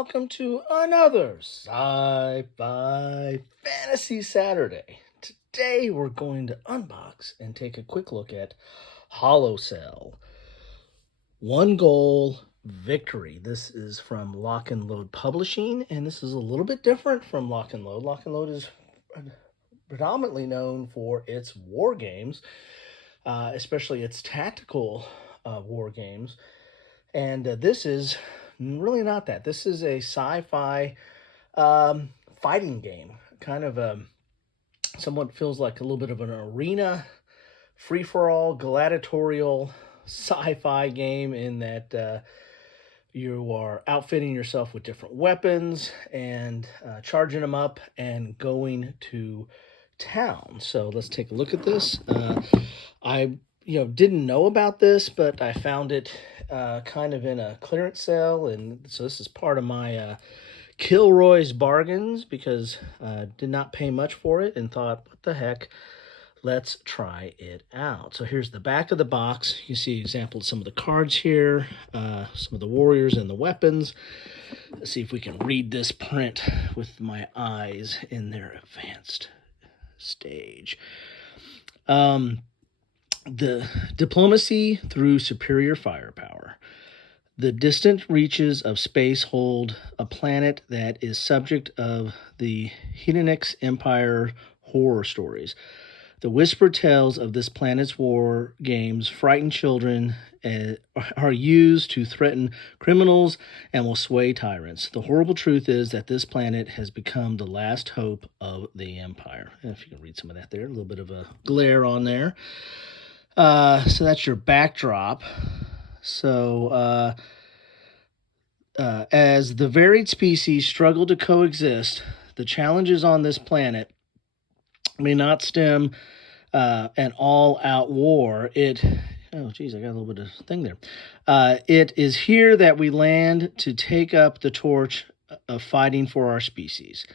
welcome to another Sci-Fi Fantasy Saturday. Today we're going to unbox and take a quick look at Hollow Cell. One goal, victory. This is from Lock and Load Publishing, and this is a little bit different from Lock and Load. Lock and Load is predominantly known for its war games, especially its tactical war games. And this is really not that. This is a sci-fi fighting game. Kind of somewhat feels like a little bit of an arena, free-for-all, gladiatorial sci-fi game in that you are outfitting yourself with different weapons and charging them up and going to town. So let's take a look at this. I didn't know about this, but I found it kind of in a clearance sale, and so this is part of my Kilroy's bargains because I did not pay much for it and thought, what the heck, let's try it out. So here's the back of the box. You see examples of some of the cards here, some of the warriors and the weapons. Let's see if we can read this print with my eyes in their advanced stage. The diplomacy through superior firepower. The distant reaches of space hold a planet that is subject of the Hedonics Empire horror stories. The whispered tales of this planet's war games frighten children, are used to threaten criminals, and will sway tyrants. The horrible truth is that this planet has become the last hope of the Empire. And if you can read some of that there, a little bit of a glare on there. So that's your backdrop. So as the varied species struggle to coexist, the challenges on this planet may not stem an all-out war. I got a little bit of thing there. It is here that we land to take up the torch of fighting for our species.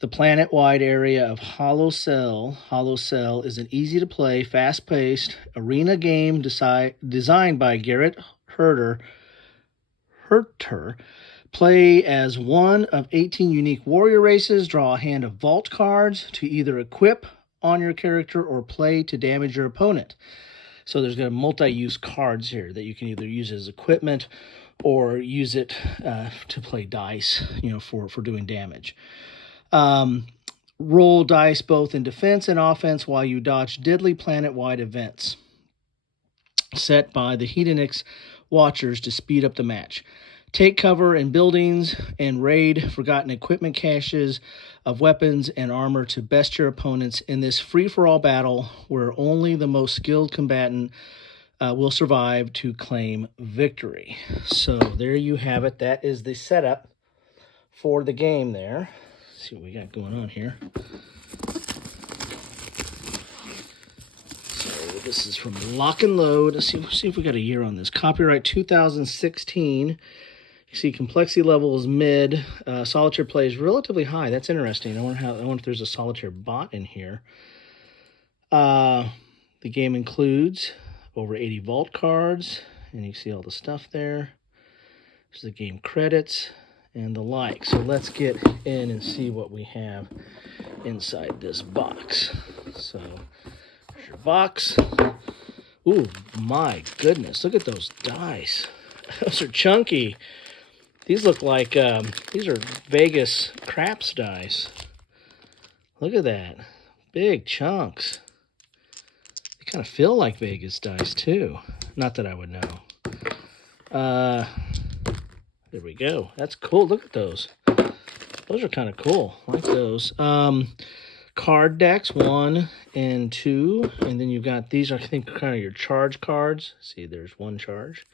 The planet-wide area of Hollow Cell is an easy-to-play, fast-paced arena game designed by Garrett Herter. Play as one of 18 unique warrior races. Draw a hand of vault cards to either equip on your character or play to damage your opponent. So there's got multi-use cards here that you can either use as equipment or use it to play dice, for doing damage. Roll dice both in defense and offense while you dodge deadly planet-wide events set by the Hedonics Watchers to speed up the match. Take cover in buildings and raid forgotten equipment caches of weapons and armor to best your opponents in this free-for-all battle where only the most skilled combatant will survive to claim victory. So there you have it. That is the setup for the game there. Let's see what we got going on here. So this is from Lock and Load. Let's see if we got a year on this. Copyright 2016. You see complexity level is mid. Solitaire play is relatively high. That's interesting. I wonder if there's a solitaire bot in here. The game includes over 80 vault cards, and you see all the stuff there. There's the game credits and the like. So let's get in and see what we have inside this box. So there's your box. Ooh, my goodness. Look at those dice. Those are chunky. These look like, these are Vegas craps dice. Look at that. Big chunks. They kind of feel like Vegas dice, too. Not that I would know. There we go. That's cool. Look at those. Those are kind of cool. I like those. Card decks, 1 and 2. And then you've got, these are, I think, kind of your charge cards. See, there's one charge.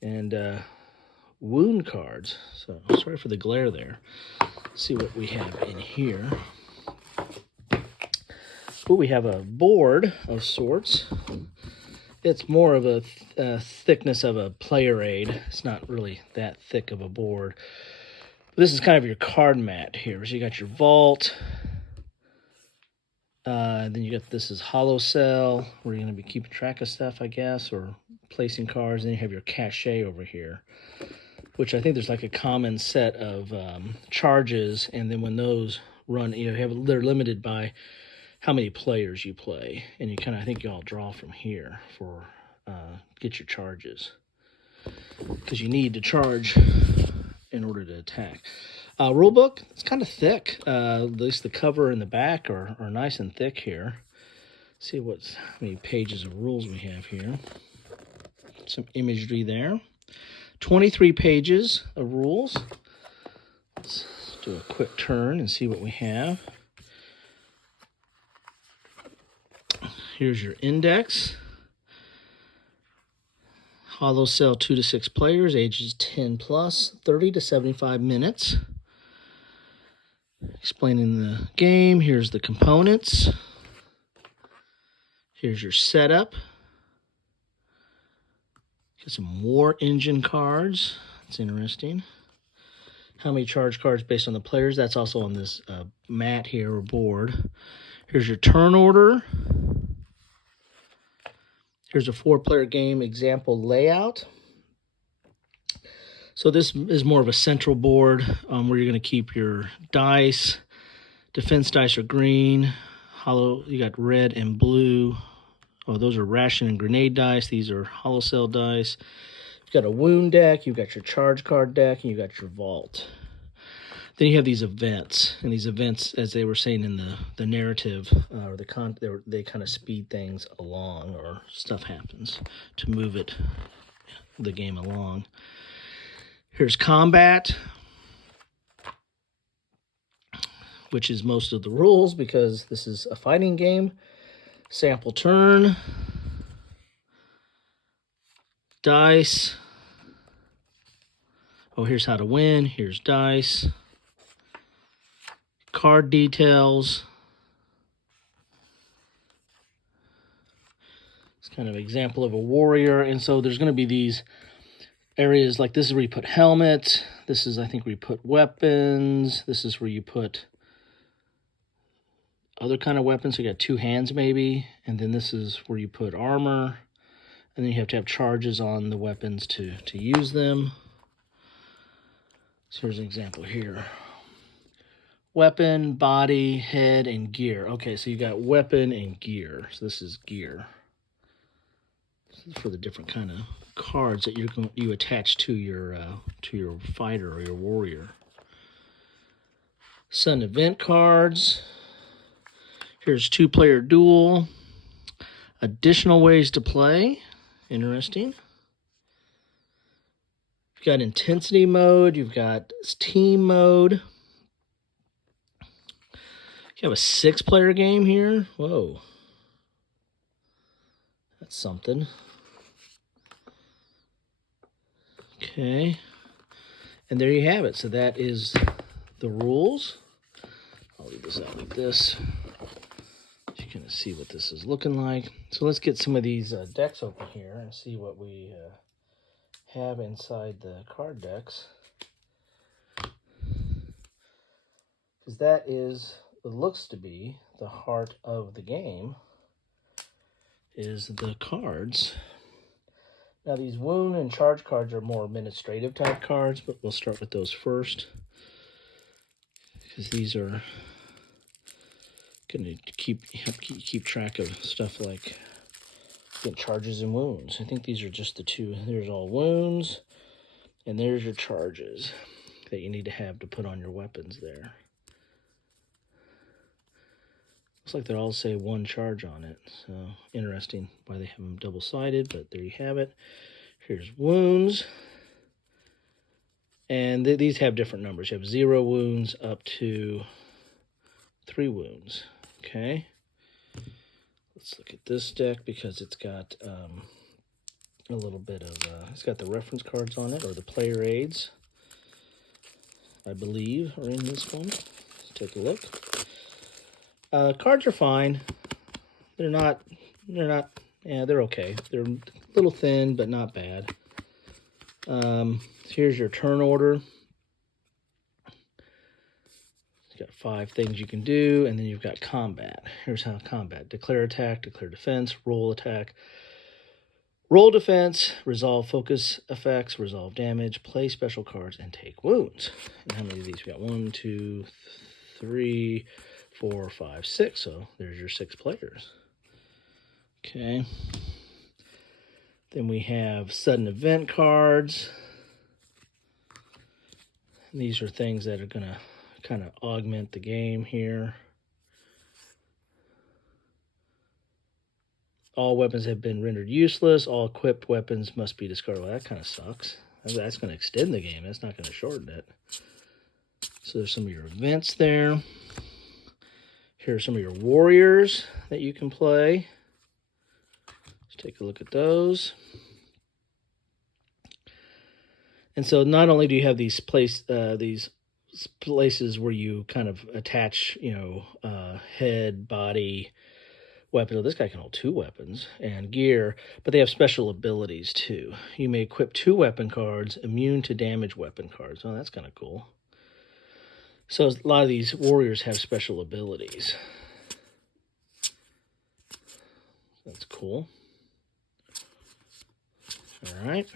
And wound cards. So sorry for the glare there. Let's see what we have in here. Oh, we have a board of sorts. It's more of a thickness of a player aid. It's not really that thick of a board. But this is kind of your card mat here. So you got your vault. Then you got, this is Hollow Cell, where you're going to be keeping track of stuff, I guess, or placing cards. Then you have your cachet over here. which I think there's like a common set of charges, and then when those run, they're limited by how many players you play, and you kind of, I think you all draw from here for get your charges, because you need to charge in order to attack. Rule book, it's kind of thick. At least the cover and the back are nice and thick here. Let's see how many pages of rules we have here. Some imagery there. 23 pages of rules. Let's do a quick turn and see what we have. Here's your index. Hollow Cell 2 to 6 players, ages 10 plus, 30 to 75 minutes. Explaining the game. Here's the components. Here's your setup. Got some War Engine cards. That's interesting. How many charge cards based on the players? That's also on this mat here, or board. Here's your turn order. Here's a 4-player game example layout. So this is more of a central board where you're going to keep your dice. Defense dice are green. Hollow, you got red and blue. Oh, those are ration and grenade dice. These are hollow cell dice. You've got a wound deck. You've got your charge card deck, and you've got your vault. Then you have these events, and these events, as they were saying in the narrative, or they kind of speed things along, or stuff happens to move the game along. Here's combat, which is most of the rules because this is a fighting game. Sample turn, dice. Oh, here's how to win. Here's dice. Card details. It's kind of an example of a warrior. And so there's going to be these areas, like this is where you put helmets. This is, I think, where you put weapons. This is where you put other kind of weapons. So you got 2 hands maybe. And then this is where you put armor. And then you have to have charges on the weapons to use them. So here's an example here. Weapon, body, head, and gear. Okay, so you got weapon and gear. So this is gear. This is for the different kind of cards that you attach to your fighter or your warrior. Sudden event cards. Here's 2-player duel. Additional ways to play. Interesting. You've got intensity mode. You've got team mode. You have a 6-player game here. Whoa. That's something. Okay. And there you have it. So that is the rules. I'll leave this out like this. You can see what this is looking like. So let's get some of these decks open here and see what we have inside the card decks. Because that is what looks to be the heart of the game, is the cards. Now these wound and charge cards are more administrative type cards, but we'll start with those first, because these are going to keep track of stuff like charges and wounds. I think these are just the 2. There's all wounds, and there's your charges that you need to have to put on your weapons there. Looks like they all say 1 charge on it. So interesting why they have them double-sided, but there you have it. Here's wounds. And these have different numbers. You have 0 wounds up to 3 wounds. Okay. Let's look at this deck because it's got a little bit of, it's got the reference cards on it, or the player aids, I believe, are in this one. Let's take a look. Cards are fine. They're okay. They're a little thin, but not bad. Here's your turn order. It's got 5 things you can do, and then you've got combat. Here's how combat. Declare attack, declare defense, roll attack, Roll defense, resolve focus effects, resolve damage, play special cards, and take wounds. And how many of these we got? 1, 2, 3, 4, 5, 6. So there's your 6 players. Okay. Then we have sudden event cards. And these are things that are going to kind of augment the game here. All weapons have been rendered useless. All equipped weapons must be discarded. Well, that kind of sucks. That's going to extend the game. That's not going to shorten it. So there's some of your events there. Here are some of your warriors that you can play. Let's take a look at those. And so not only do you have these places where you kind of attach, head, body, weapons. Oh, this guy can hold 2 weapons and gear, but they have special abilities too. You may equip 2 weapon cards, immune to damage weapon cards. Oh, that's kind of cool. So a lot of these warriors have special abilities. That's cool. All right.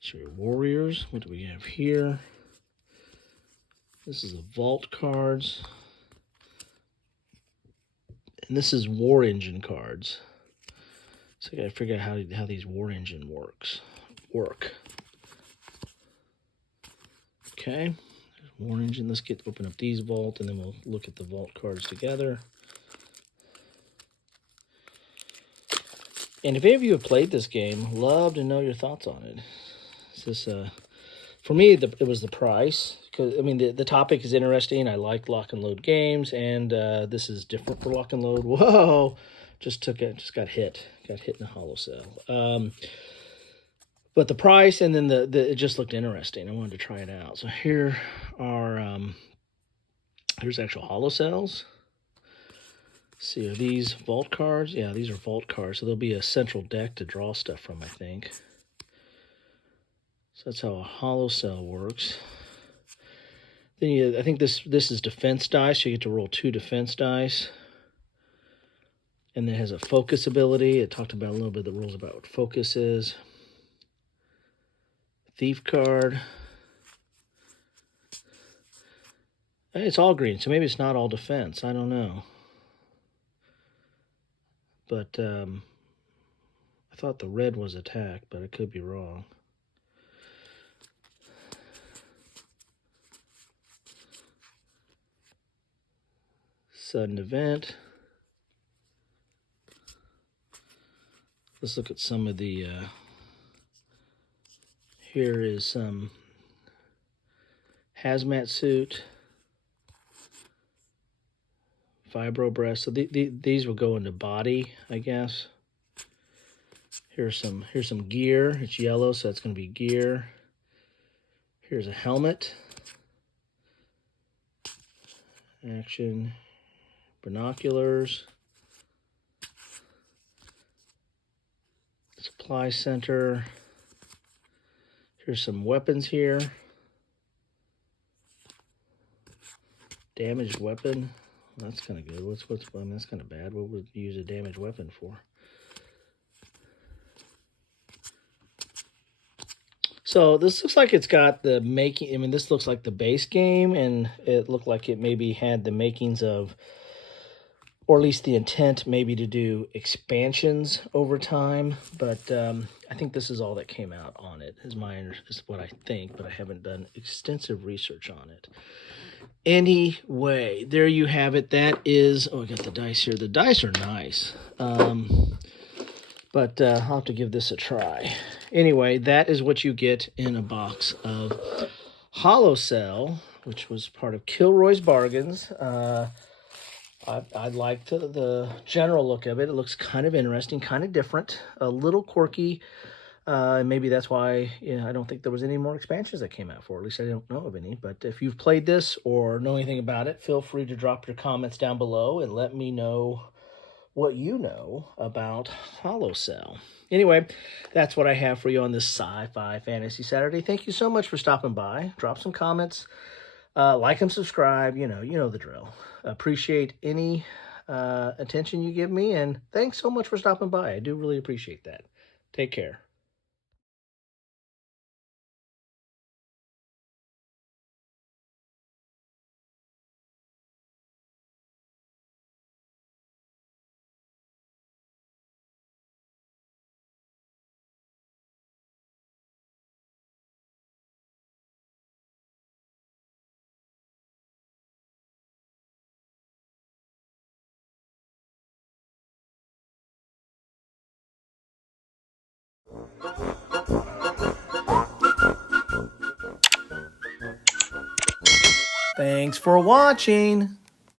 So your warriors, what do we have here? This is the vault cards. And this is war engine cards. So I gotta figure out how these war engine work. Okay, war engine. Let's open up these vault, and then we'll look at the vault cards together. And if any of you have played this game, love to know your thoughts on it. Is this for me? It was the price, because I mean the topic is interesting. I like lock and load games, and this is different for lock and load. Whoa, just got hit in a hollow cell. But the price, and then it just looked interesting. I wanted to try it out. So here are here's actual hollow cells. Let's see, are these vault cards? Yeah, these are vault cards. So there'll be a central deck to draw stuff from, I think. So that's how a hollow cell works. Then I think this is defense dice. So you get to roll 2 defense dice. And then it has a focus ability. It talked about a little bit the rules about what focus is. Thief card. Hey, it's all green, so maybe it's not all defense. I don't know. But I thought the red was attack, but I could be wrong. Sudden event. Let's look at some of the... here is some hazmat suit. Vibro breast. So these will go into body, I guess. Here's some gear. It's yellow, so it's going to be gear. Here's a helmet. Action. Binoculars. Supply center. Here's some weapons here. Damaged weapon. That's kind of good. I mean, that's kind of bad. What would you use a damaged weapon for? So this looks like it's got the making. I mean, this looks like the base game, and it looked like it maybe had the makings of, or at least the intent maybe to do expansions over time. But I think this is all that came out on it, is what I think, but I haven't done extensive research on it. Anyway, there you have it. That is, I got the dice here. The dice are nice. But I'll have to give this a try. Anyway, that is what you get in a box of Hollow Cell, which was part of Kilroy's Bargains. I liked the general look of it. It looks kind of interesting, kind of different, a little quirky. And maybe that's why I don't think there was any more expansions that came out for. At least I don't know of any. But if you've played this or know anything about it, feel free to drop your comments down below and let me know what you know about Hollow Cell. Anyway, that's what I have for you on this Sci-Fi Fantasy Saturday. Thank you so much for stopping by. Drop some comments, like and subscribe. You know the drill. Appreciate any attention you give me, and thanks so much for stopping by. I do really appreciate that. Take care. Thanks for watching.